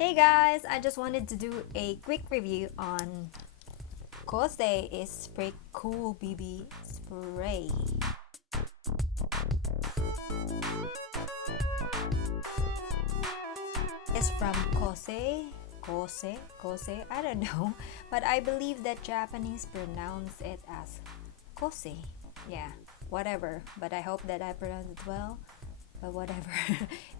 Hey guys, I just wanted to do a quick review on KOSE ESPRIQUE BB Spray. It's from KOSE, I don't know, but I believe that Japanese pronounce it as KOSE. Yeah, whatever, but I hope that I pronounce it well. But whatever.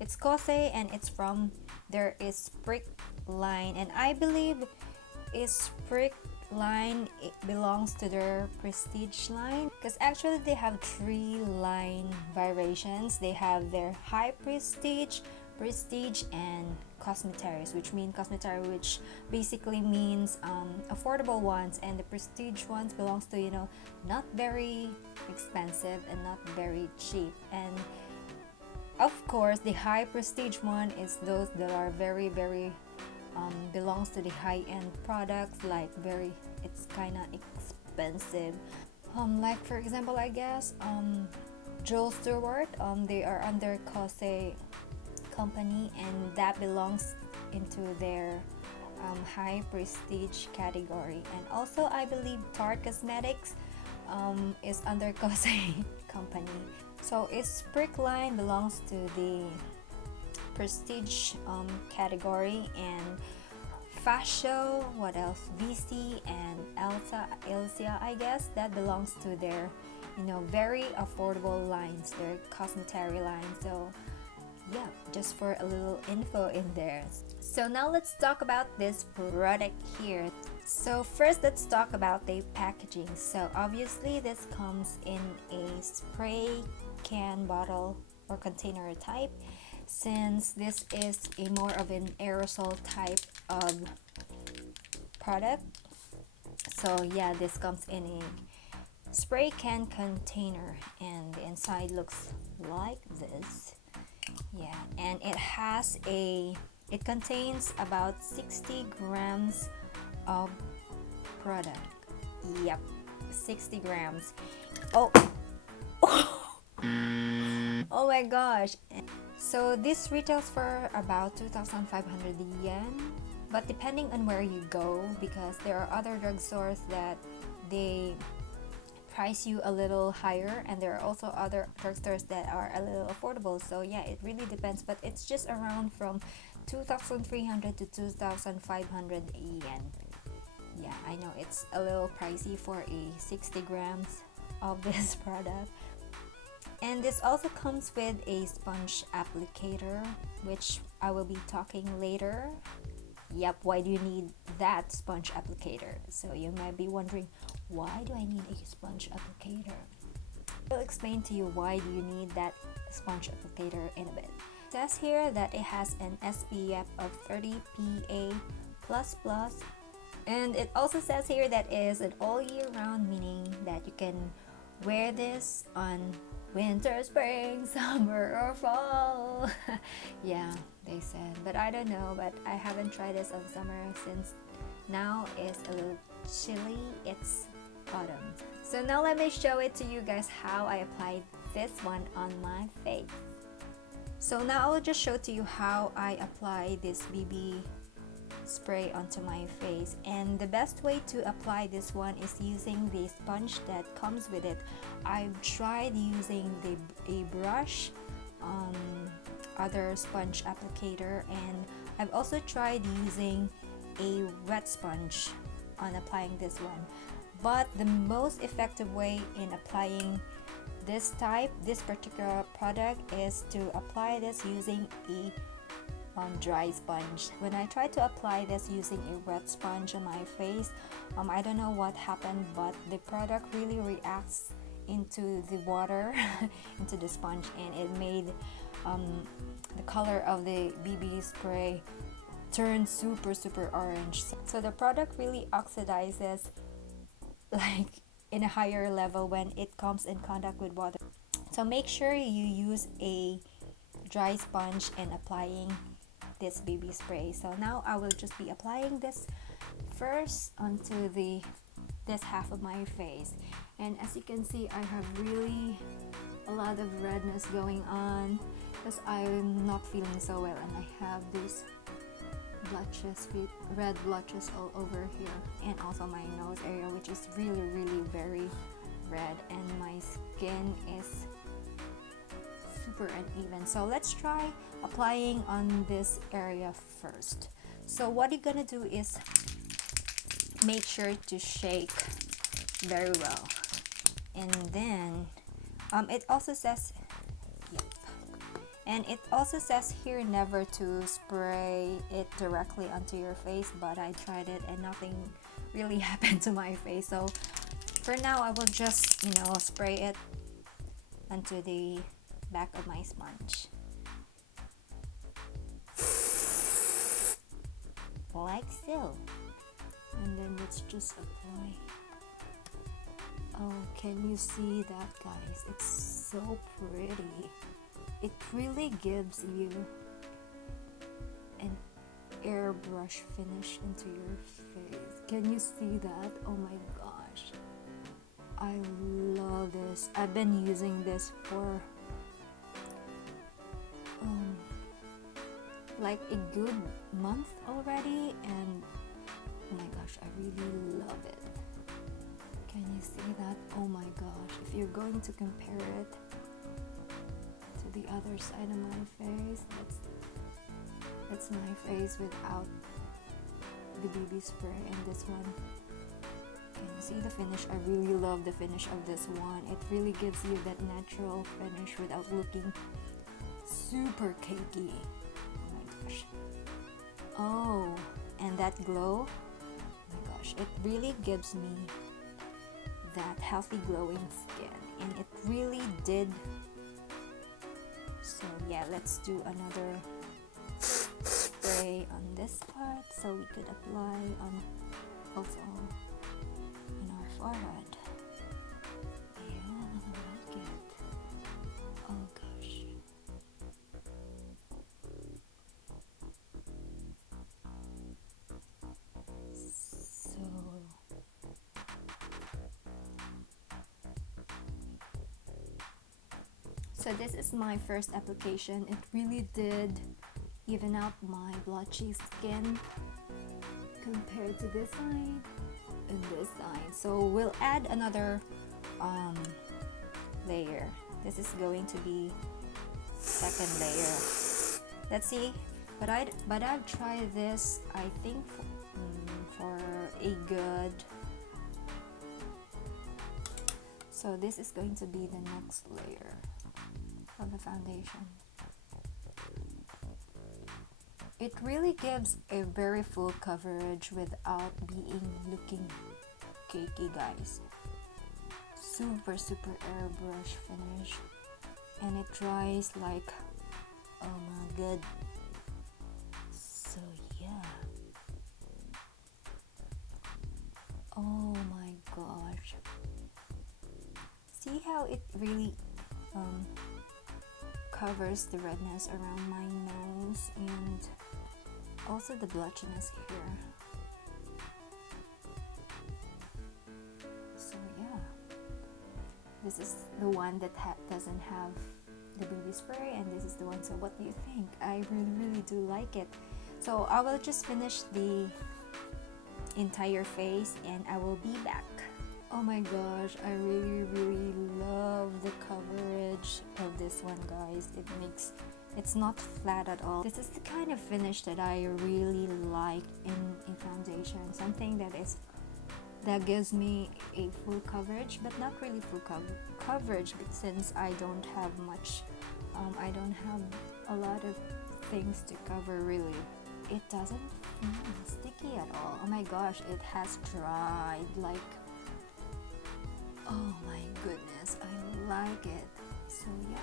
It's KOSE and it's from their ESPRIQUE line, and I believe ESPRIQUE line it belongs to their prestige line, because actually they have three line variations. They have their high prestige, and cosmetics, which mean cosmetics, which basically means affordable ones, and the prestige ones belongs to not very expensive and not very cheap. And of course, the high prestige one is those that are very belongs to the high-end products, like it's kind of expensive. Like for example, I guess Joel Stewart, they are under KOSE company, and that belongs into their high prestige category. And also, I believe Tarte Cosmetics is under KOSE company. So ESPRIQUE line belongs to the prestige category, and Fascio, what else? VC and Elsia, I guess that belongs to their very affordable lines, their cosmetic line. So yeah, just for a little info in there. So now let's talk about this product here. So first, let's talk about the packaging. So obviously this comes in a spray can, bottle, or container type, since this is a more of an aerosol type of product. So yeah, this comes in a spray can container, and the inside looks like this. Yeah, and it contains about 60 grams of product. Yep, 60 grams. Oh oh my gosh. So this retails for about 2,500 yen, but depending on where you go, because there are other drugstores that they price you a little higher, and there are also other drugstores that are a little affordable. So yeah, it really depends, but it's just around from 2,300 to 2,500 yen. Yeah, I know it's a little pricey for a 60 grams of this product. And this also comes with a sponge applicator, which I will be talking later. Yep, why do you need that sponge applicator? So you might be wondering, why do I need a sponge applicator? I'll explain to you why do you need that sponge applicator in a bit. It says here that it has an SPF of 30 PA++, and it also says here that it is an all year round, meaning that you can wear this on winter, spring, summer, or fall. Yeah, they said, but I don't know, but I haven't tried this on summer since now it's a little chilly. It's autumn. So now let me show it to you guys how I applied this one on my face. So now I'll just show to you how I apply this BB spray onto my face, and the best way to apply this one is using the sponge that comes with it. I've tried using a brush, other sponge applicator, and I've also tried using a wet sponge on applying this one. But the most effective way in applying this particular product is to apply this using a dry sponge. When I tried to apply this using a wet sponge on my face, I don't know what happened, but the product really reacts into the water into the sponge, and it made the color of the BB spray turn super orange. So the product really oxidizes like in a higher level when it comes in contact with water. So make sure you use a dry sponge in applying this BB spray. So now I will just be applying this first onto this half of my face, and as you can see, I have really a lot of redness going on because I'm not feeling so well, and I have this blotches, red blotches all over here, and also my nose area, which is really very red, and my skin is super uneven. So let's try applying on this area first. So what you're gonna do is make sure to shake very well, and then it also says, yep, and it also says here never to spray it directly onto your face, but I tried it and nothing really happened to my face. So for now I will just, you know, spray it onto the back of my sponge like so, and then let's just apply. Oh, can you see that, guys? It's so pretty. It really gives you an airbrush finish into your face. Can you see that? Oh my gosh, I love this. I've been using this for like a good month already, and oh my gosh, I really love it. Can you see that? Oh my gosh, if you're going to compare it to the other side of my face, that's my face without the BB spray, and this one, can you see the finish? I really love the finish of this one. It really gives you that natural finish without looking super cakey. Oh my gosh. Oh, and that glow, oh my gosh, it really gives me that healthy glowing skin, and it really did. So yeah, let's do another spray on this part so we could apply on also on our forehead. Yeah, I like it. Oh gosh. So this is my first application. It really did even out my blotchy skin compared to this side and this side. So we'll add another layer. This is going to be second layer. Let's see. But I've tried this, I think, for a good. So this is going to be the next layer of the foundation. It really gives a very full coverage without looking cakey, guys. Super airbrush finish, and it dries like, oh my god. So yeah. Oh my gosh. See how it really covers the redness around my nose and also the blotchiness here. So yeah, this is the one that doesn't have the BB spray, and this is the one. So what do you think? I really do like it. So I will just finish the entire face and I will be back. Oh my gosh, I really love the coverage of this one, guys. It's not flat at all. This is the kind of finish that I really like in a foundation. Something that gives me a full coverage, but not really full coverage, but since I don't have much, I don't have a lot of things to cover really. It doesn't feel sticky at all. Oh my gosh, it has dried like, oh my goodness, I like it. So yeah.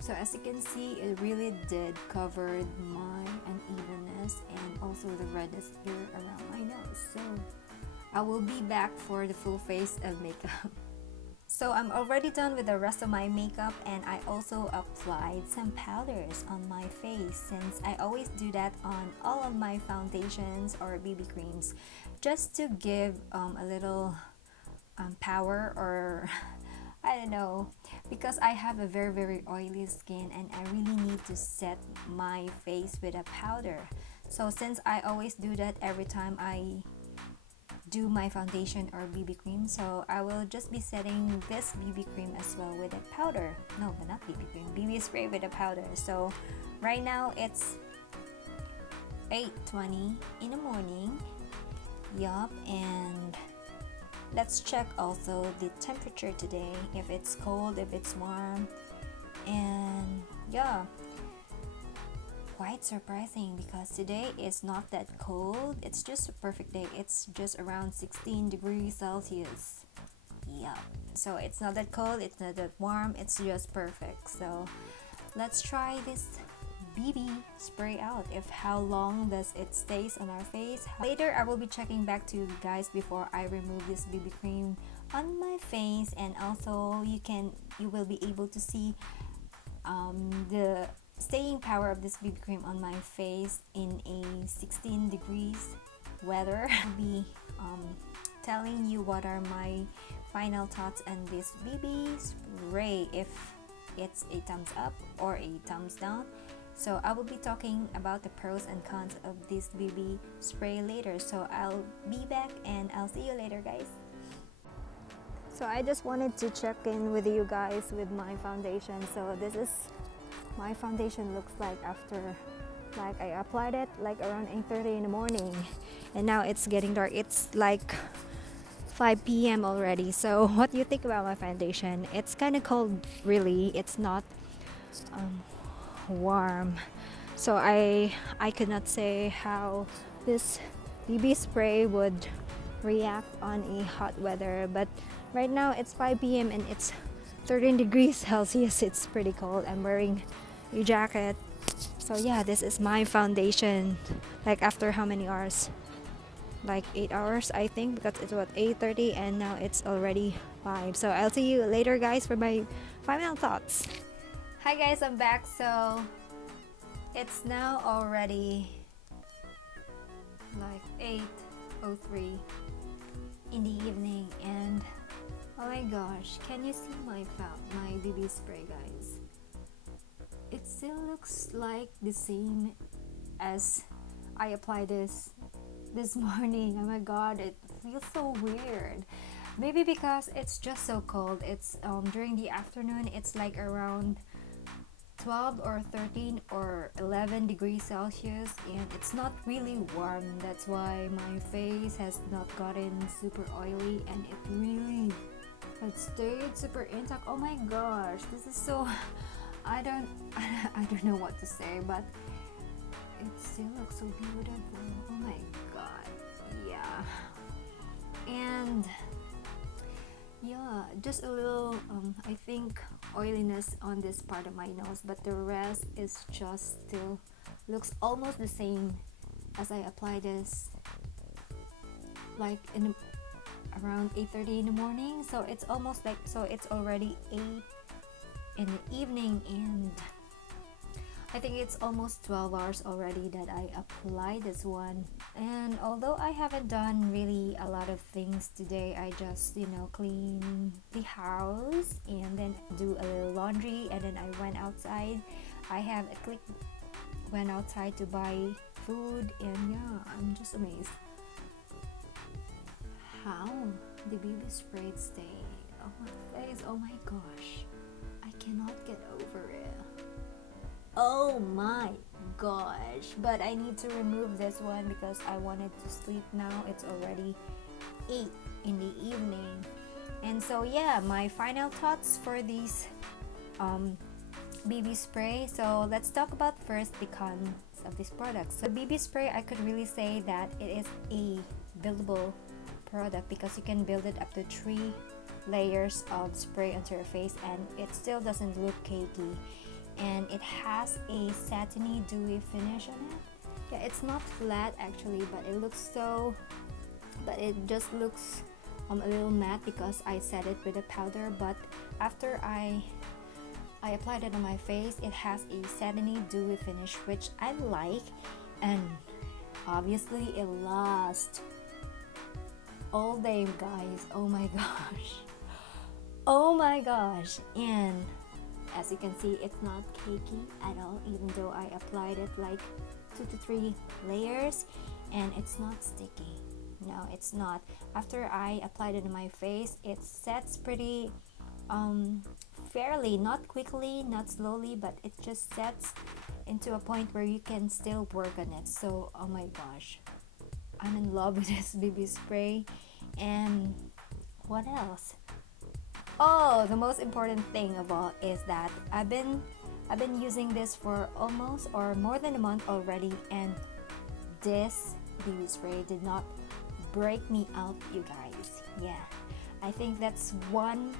So as you can see, it really did cover my unevenness and also the redness here around my nose. So I will be back for the full face of makeup. So I'm already done with the rest of my makeup, and I also applied some powders on my face, since I always do that on all of my foundations or BB creams, just to give a little power or I don't know, because I have a very oily skin and I really need to set my face with a powder. So since I always do that every time I do my foundation or BB cream, so I will just be setting this BB cream as well with a powder. No, but not BB cream, BB spray with a powder. So right now it's 8:20 in the morning. Yup, and let's check also the temperature today, if it's cold, if it's warm. And yeah, quite surprising because today is not that cold. It's just a perfect day. It's just around 16 degrees Celsius. Yeah, so it's not that cold, it's not that warm, it's just perfect. So let's try this BB spray out, if how long does it stays on our face. Later I will be checking back to you guys before I remove this BB cream on my face, and also you will be able to see the staying power of this BB cream on my face in a 16 degrees weather. I'll be telling you what are my final thoughts on this BB spray, if it's a thumbs up or a thumbs down. So I will be talking about the pros and cons of this BB spray later. So I'll be back and I'll see you later, guys. So I just wanted to check in with you guys with my foundation. So this is my foundation looks like after I applied it like around 8:30 in the morning, and now it's getting dark. It's like 5 p.m. already. So what do you think about my foundation? It's kind of cold, really. It's not warm, so I could not say how this BB spray would react on a hot weather. But right now it's 5 p.m. and it's 13 degrees Celsius. It's pretty cold. I'm wearing a jacket. So yeah, this is my foundation like after how many hours, like 8 hours I think, because it's what 8:30 and now it's already 5. So I'll see you later, guys, for my final thoughts. Hi guys, I'm back. So it's now already like 8:03 in the evening, and oh my gosh, can you see my BB spray, guys? It still looks like the same as I applied this morning. Oh my god, it feels so weird. Maybe because it's just so cold. It's during the afternoon. It's like around 12 or 13 or 11 degrees Celsius, and it's not really warm. That's why my face has not gotten super oily, and it really had stayed super intact. Oh my gosh, this is so I don't know what to say, but it still looks so beautiful. Oh my god, yeah. And yeah, just a little I think oiliness on this part of my nose, but the rest is just still looks almost the same as I applied this like in around 8:30 in the morning. So it's almost like, so it's already 8 in the evening, and I think it's almost 12 hours already that I applied this one. And although I haven't done really a lot of things today, I just clean the house and then do a little laundry, and then I went outside. I have a quick went outside to buy food, and yeah, I'm just amazed how the BB spray stayed on my face. Oh my gosh, I cannot get over it. Oh my gosh, but I need to remove this one because I wanted to sleep now. It's already 8 in the evening. And so yeah, my final thoughts for these BB spray. So let's talk about first the cons of this product. So the BB spray, I could really say that it is a buildable product because you can build it up to 3 layers of spray onto your face, and it still doesn't look cakey, and it has a satiny dewy finish on it. Yeah, it's not flat actually, but it just looks a little matte because I set it with a powder. But after I applied it on my face, it has a satiny dewy finish, which I like, and obviously it lasts all day, guys. Oh my gosh, Oh my gosh. And as you can see, it's not cakey at all, even though I applied it like 2 to 3 layers, and it's not sticky. No, it's not. After I applied it in my face, it sets pretty fairly, not quickly, not slowly, but it just sets into a point where you can still work on it. So oh my gosh, I'm in love with this BB spray. And what else? Oh, the most important thing of all is that I've been using this for almost or more than a month already, and this BB spray did not break me out, you guys. Yeah, I think that's one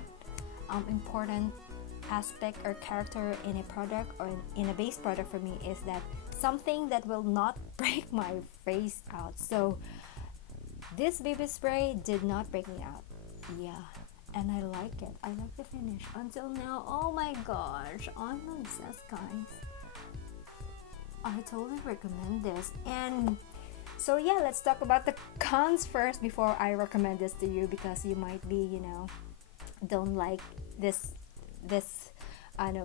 important aspect or character in a product or in a base product for me, is that something that will not break my face out. So this BB spray did not break me out. Yeah, and I like it. I like the finish until now. Oh my gosh, I'm obsessed, guys. I totally recommend this. And so yeah, let's talk about the cons first before I recommend this to you, because you might be, you know, don't like this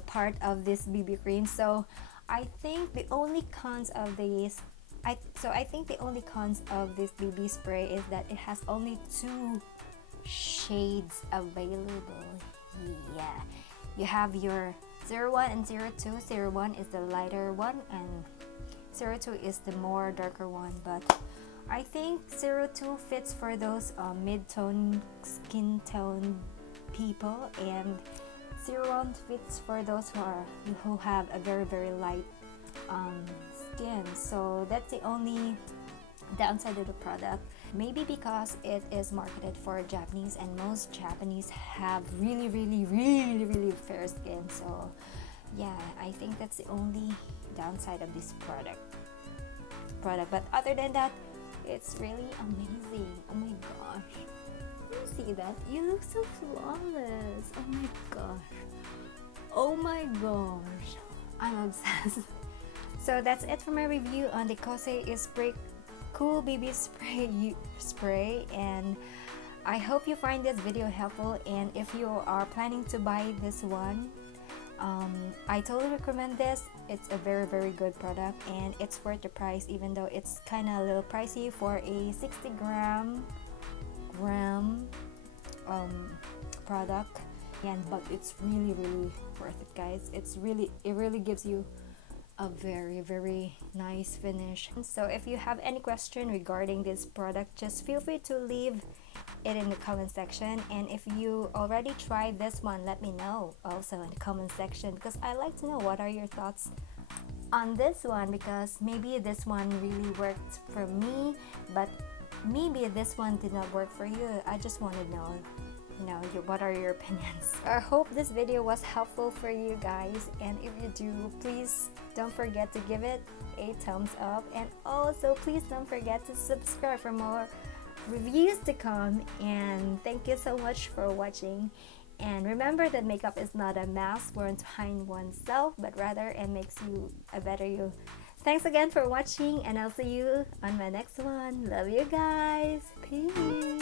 part of this BB cream. So I think the only cons of this BB spray is that it has only 2 shades available. Yeah, you have your 01 and 02. 01 is the lighter one and 02 is the more darker one, but I think 02 fits for those mid-tone skin tone people, and 01 fits for those who have a very light skin. So that's the only downside of the product. Maybe because it is marketed for Japanese, and most Japanese have really fair skin. So yeah, I think that's the only downside of this product. But other than that, it's really amazing. Oh my gosh, you see that? You look so flawless. Oh my gosh, oh my gosh, I'm obsessed. So that's it for my review on the KOSE ESPRIQUE Cool BB spray, and I hope you find this video helpful. And if you are planning to buy this one, I totally recommend this. It's a very good product, and it's worth the price, even though it's kind of a little pricey for a 60 gram product. But it's really worth it, guys. It really gives you a very nice finish. So if you have any question regarding this product, just feel free to leave it in the comment section. And if you already tried this one, let me know also in the comment section, because I like to know what are your thoughts on this one, because maybe this one really worked for me, but maybe this one did not work for you. I just want to know, what are your opinions? I hope this video was helpful for you guys, and if you do, please don't forget to give it a thumbs up, and also please don't forget to subscribe for more reviews to come. And thank you so much for watching, and remember that makeup is not a mask worn to hide oneself, but rather it makes you a better you. Thanks again for watching, and I'll see you on my next one. Love you guys. Peace.